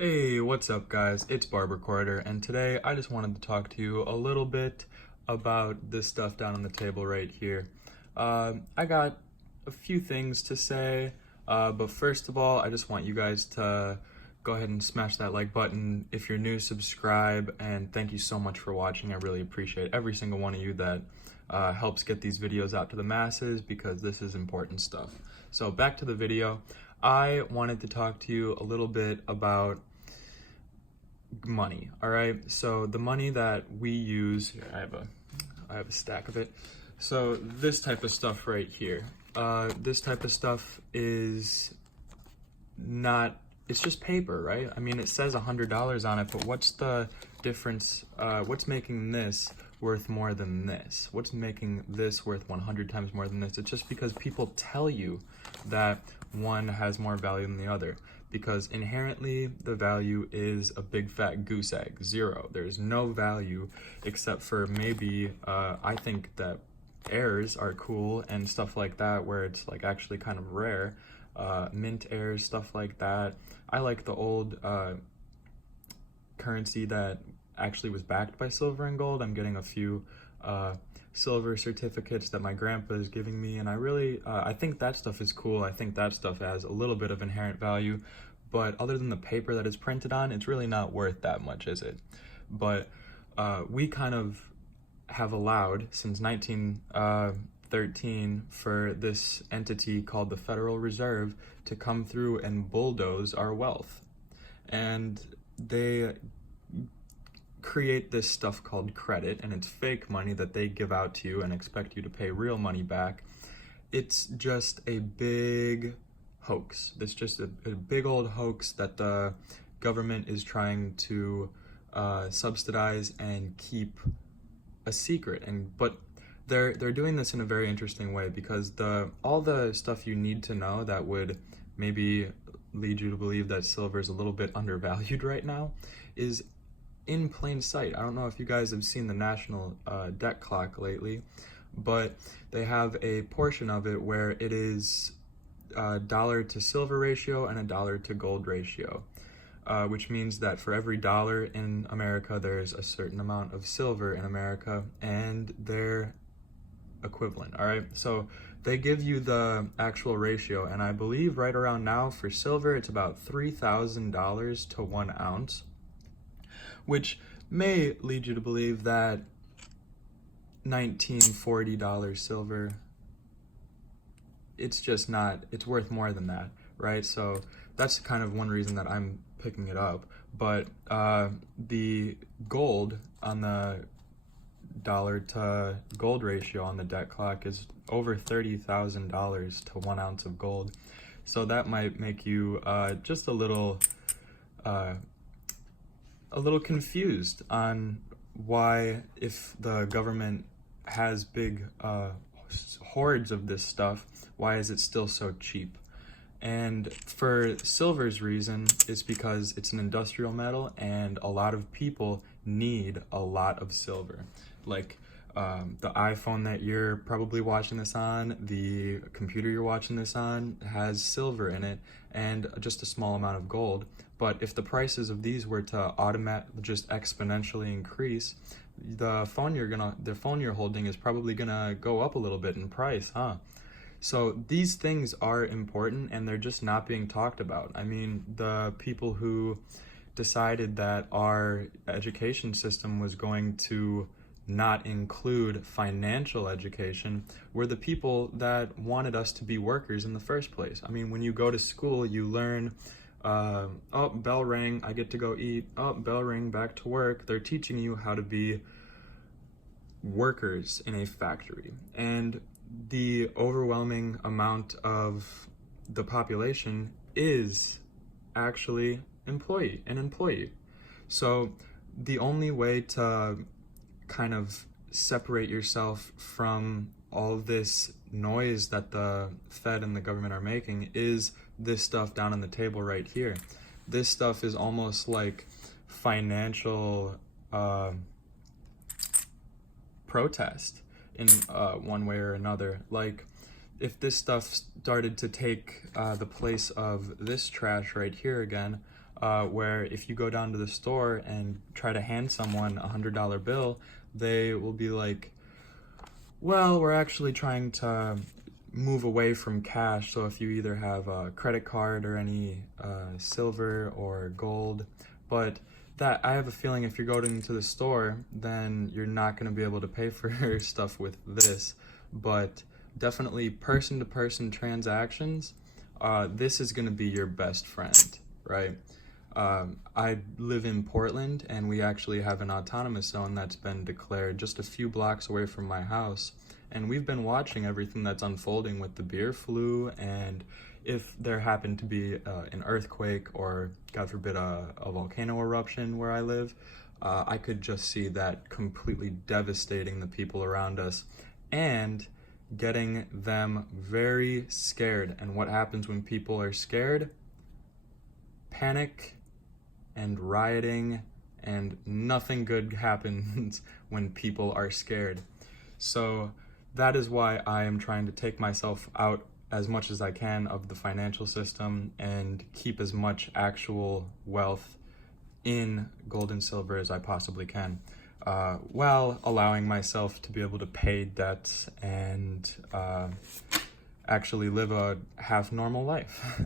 Hey, what's up, guys? It's Barber Quarter, and today I just wanted to talk to you a little bit about this stuff down on the table right here. I got a few things to say, but first of all, I just want you guys to go ahead and smash that like button. If you're new, subscribe, and thank you so much for watching. I really appreciate every single one of you that helps get these videos out to the masses because this is important stuff. So back to the video. I wanted to talk to you a little bit about money. All right, so the money that we use here, I have a stack of it. So this type of stuff right here, this type of stuff is not, it's just paper, right? I mean, it says $100 on it, but what's the difference? What's making this worth more than this? What's making this worth 100 times more than this? It's just because people tell you that one has more value than the other, because inherently the value is a big fat goose egg, zero. There's no value except for maybe, I think that airs are cool and stuff like that, where it's like actually kind of rare. Mint airs, stuff like that. I like the old currency that actually was backed by silver and gold. I'm getting a few silver certificates that my grandpa is giving me, and I think that stuff is cool. I think that stuff has a little bit of inherent value, but other than the paper that it's printed on, it's really not worth that much, is it? But we kind of have allowed since 1913 for this entity called the Federal Reserve to come through and bulldoze our wealth. And they create this stuff called credit, and it's fake money that they give out to you and expect you to pay real money back. It's just a big hoax. It's just a big old hoax that the government is trying to subsidize and keep a secret. But they're doing this in a very interesting way, because all the stuff you need to know that would maybe lead you to believe that silver is a little bit undervalued right now is in plain sight. I don't know if you guys have seen the national debt clock lately, but they have a portion of it where it is a dollar to silver ratio and a dollar to gold ratio, which means that for every dollar in America, there's a certain amount of silver in America, and they're equivalent. All right, so they give you the actual ratio, and I believe right around now for silver, it's about $3,000 to 1 ounce, which may lead you to believe that $1940 silver, it's just not, it's worth more than that, right? So that's kind of one reason that I'm picking it up. But the gold on the dollar to gold ratio on the debt clock is over $30,000 to 1 ounce of gold. So that might make you just a little confused on why, if the government has big hordes of this stuff, why is it still so cheap? And for silver's reason, it's because it's an industrial metal, and a lot of people need a lot of silver. Like the iPhone that you're probably watching this on, the computer you're watching this on has silver in it and just a small amount of gold. But if the prices of these were to just exponentially increase, the phone you're holding is probably gonna go up a little bit in price, huh? So these things are important, and they're just not being talked about. I mean, the people who decided that our education system was going to not include financial education were the people that wanted us to be workers in the first place. I mean, when you go to school, you learn, oh, bell rang, I get to go eat. Oh, bell ring, back to work. They're teaching you how to be workers in a factory. And the overwhelming amount of the population is actually an employee. So the only way to kind of separate yourself from all this noise that the Fed and the government are making is this stuff down on the table right here. This stuff is almost like financial protest in one way or another. Like, if this stuff started to take the place of this trash right here again, where if you go down to the store and try to hand someone a $100 bill, they will be like, well, we're actually trying to move away from cash, so if you either have a credit card or any silver or gold. But that, I have a feeling if you're going to the store, then you're not going to be able to pay for stuff with this. But definitely person-to-person transactions, this is going to be your best friend, right? I live in Portland, and we actually have an autonomous zone that's been declared just a few blocks away from my house. And we've been watching everything that's unfolding with the beer flu, and if there happened to be an earthquake or, God forbid, a volcano eruption where I live, I could just see that completely devastating the people around us and getting them very scared. And what happens when people are scared? Panic and rioting, and nothing good happens when people are scared. So that is why I am trying to take myself out as much as I can of the financial system and keep as much actual wealth in gold and silver as I possibly can, while allowing myself to be able to pay debts and actually live a half normal life.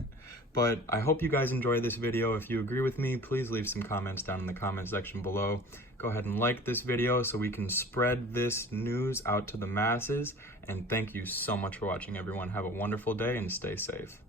But I hope you guys enjoy this video. If you agree with me, please leave some comments down in the comment section below. Go ahead and like this video so we can spread this news out to the masses. And thank you so much for watching, everyone. Have a wonderful day and stay safe.